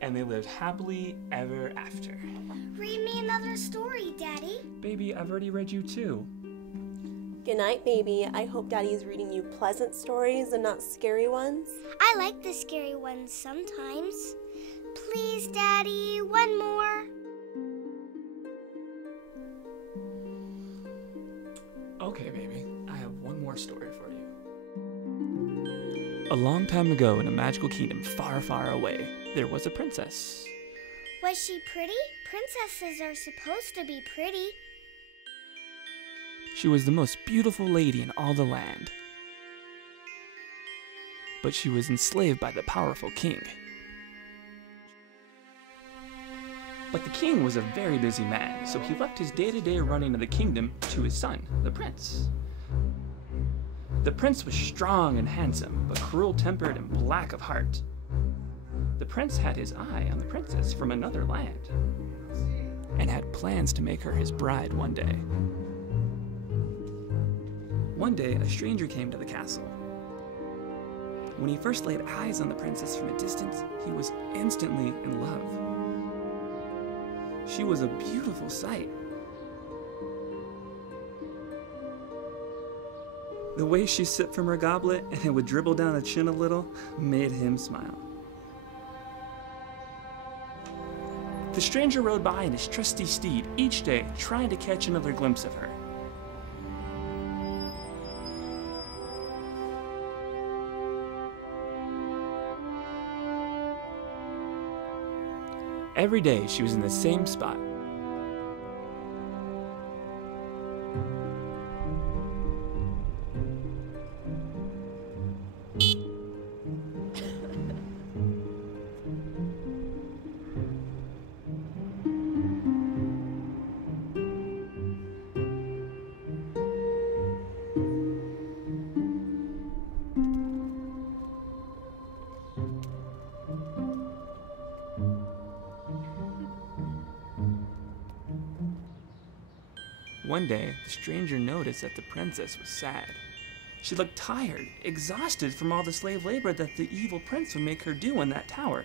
And they lived happily ever after. Read me another story, Daddy. Baby, I've already read you 2. Good night, baby. I hope Daddy's reading you pleasant stories and not scary ones. I like the scary ones sometimes. Please, Daddy, one more. Okay, baby, I have one more story for you. A long time ago in a magical kingdom far, far away, there was a princess. Was she pretty? Princesses are supposed to be pretty. She was the most beautiful lady in all the land. But she was enslaved by the powerful king. But the king was a very busy man, so he left his day-to-day running of the kingdom to his son, the prince. The prince was strong and handsome, but cruel-tempered and black of heart. The prince had his eye on the princess from another land, and had plans to make her his bride one day. One day, a stranger came to the castle. When he first laid eyes on the princess from a distance, he was instantly in love. She was a beautiful sight. The way she sipped from her goblet and it would dribble down her chin a little made him smile. The stranger rode by in his trusty steed each day, trying to catch another glimpse of her. Every day she was in the same spot. One day, the stranger noticed that the princess was sad. She looked tired, exhausted from all the slave labor that the evil prince would make her do in that tower.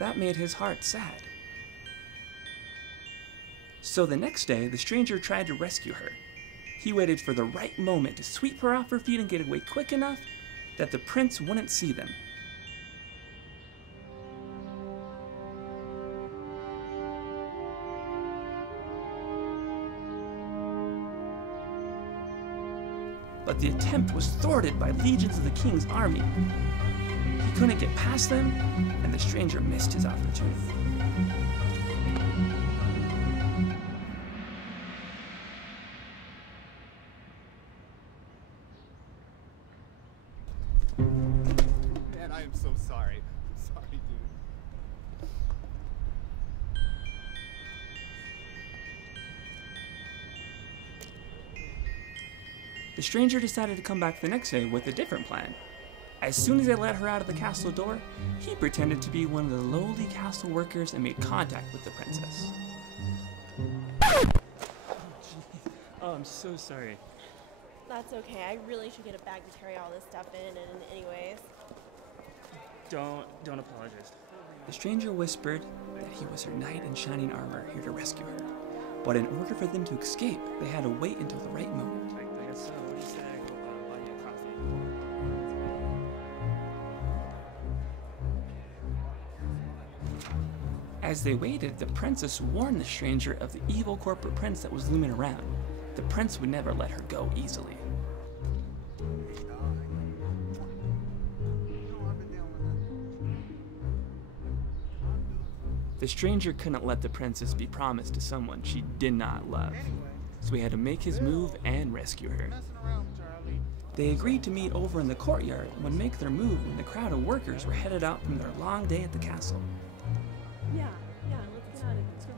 That made his heart sad. So the next day, the stranger tried to rescue her. He waited for the right moment to sweep her off her feet and get away quick enough that the prince wouldn't see them. But the attempt was thwarted by legions of the king's army. He couldn't get past them, and the stranger missed his opportunity. Man, I am so sorry. I'm sorry, dude. The stranger decided to come back the next day with a different plan. As soon as they let her out of the castle door, he pretended to be one of the lowly castle workers and made contact with the princess. Oh, I'm so sorry. That's okay. I really should get a bag to carry all this stuff in, and anyways. Don't apologize. The stranger whispered that he was her knight in shining armor here to rescue her. But in order for them to escape, they had to wait until the right moment. I guess so. What do you say I go buy you a coffee? As they waited, the princess warned the stranger of the evil corporate prince that was looming around. The prince would never let her go easily. The stranger couldn't let the princess be promised to someone she did not love, so he had to make his move and rescue her. They agreed to meet over in the courtyard and would make their move when the crowd of workers were headed out from their long day at the castle. Yeah, let's get out of here. Let's go.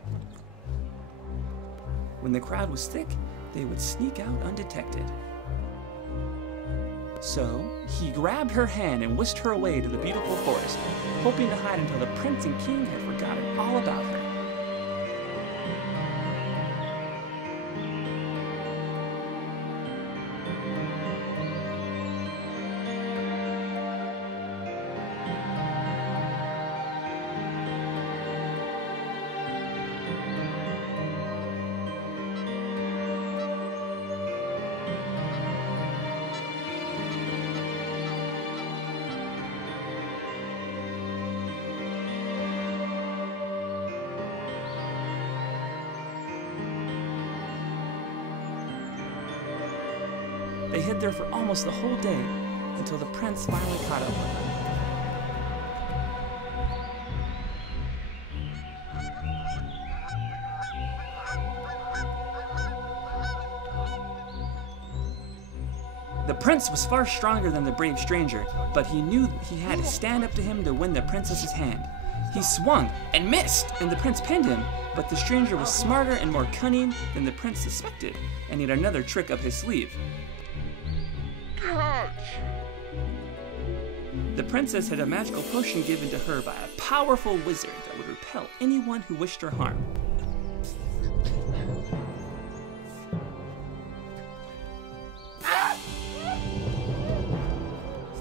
When the crowd was thick, they would sneak out undetected. So, he grabbed her hand and whisked her away to the beautiful forest, hoping to hide until the prince and king had forgotten all about her. They hid there for almost the whole day until the prince finally caught up with them. The prince was far stronger than the brave stranger, but he knew he had to stand up to him to win the princess's hand. He swung and missed, and the prince pinned him, but the stranger was smarter and more cunning than the prince suspected, and he had another trick up his sleeve. Catch! The princess had a magical potion given to her by a powerful wizard that would repel anyone who wished her harm.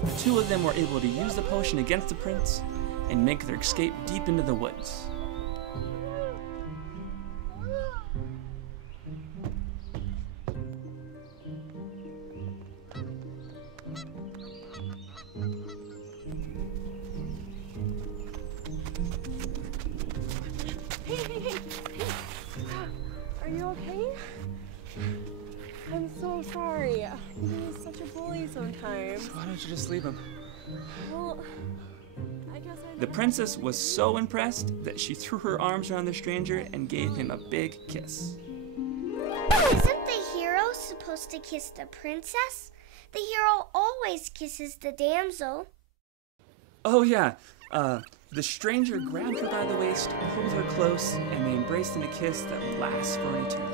The two of them were able to use the potion against the prince and make their escape deep into the woods. Hey. Are you okay? I'm so sorry. He's such a bully sometimes. Why don't you just leave him? Well, I guess I... The princess was so impressed that she threw her arms around the stranger and gave him a big kiss. Isn't the hero supposed to kiss the princess? The hero always kisses the damsel. Oh yeah, the stranger grabbed her by the waist, pulled her close, and they embraced in a kiss that would last for an eternity.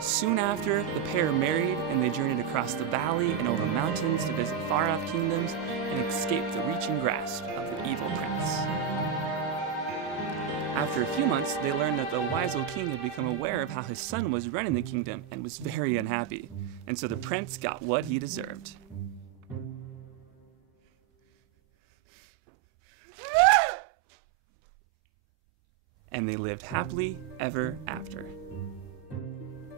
Soon after, the pair married and they journeyed across the valley and over mountains to visit far-off kingdoms and escape the reaching grasp of the evil prince. After a few months, they learned that the wise old king had become aware of how his son was running the kingdom and was very unhappy, and so the prince got what he deserved. And they lived happily ever after.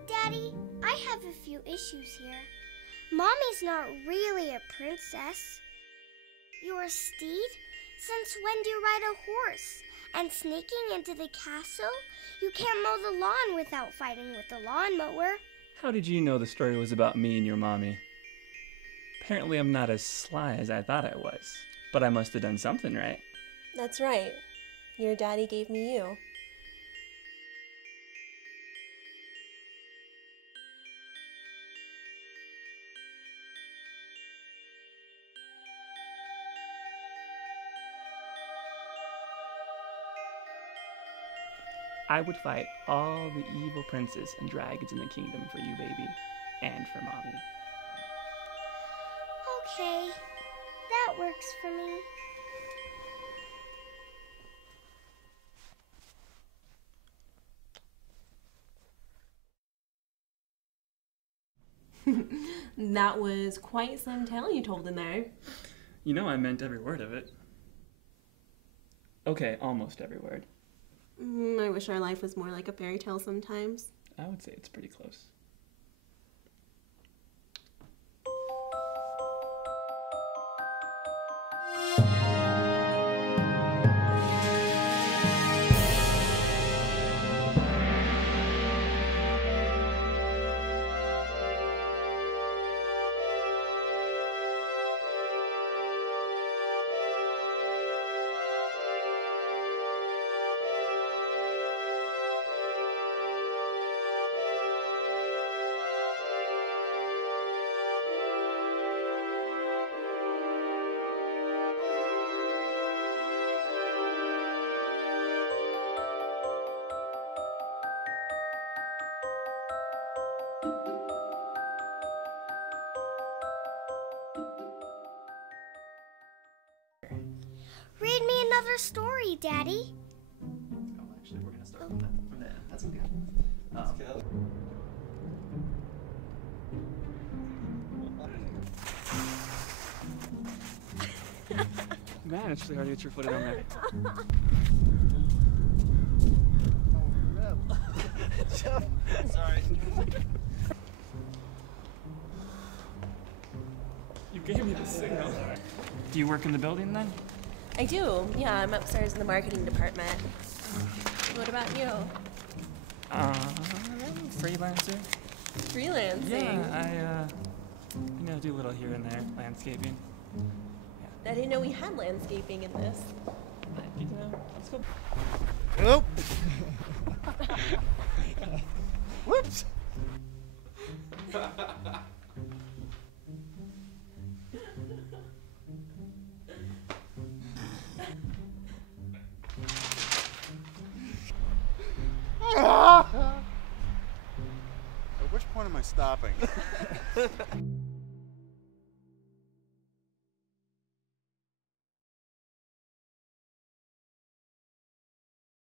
Daddy, I have a few issues here. Mommy's not really a princess. You're a steed? Since when do you ride a horse? And sneaking into the castle? You can't mow the lawn without fighting with the lawnmower. How did you know the story was about me and your mommy? Apparently I'm not as sly as I thought I was, but I must have done something right. That's right. Your daddy gave me you. I would fight all the evil princes and dragons in the kingdom for you, baby, and for mommy. Okay, that works for me. That was quite some tale you told in there. You know I meant every word of it. Okay, almost every word. I wish our life was more like a fairy tale sometimes. I would say it's pretty close. Read me another story, Daddy. Oh, actually, we're gonna start from there. That's okay. Man, it's really hard to get your footing on there. Sorry. You gave me the signal. Do you work in the building then? I do. Yeah, I'm upstairs in the marketing department. What about you? I'm a freelancer. Freelancing? Yeah, I know, do a little here and there, landscaping. I didn't know we had landscaping in this. You know, let's go. Nope. Whoops. At which point am I stopping?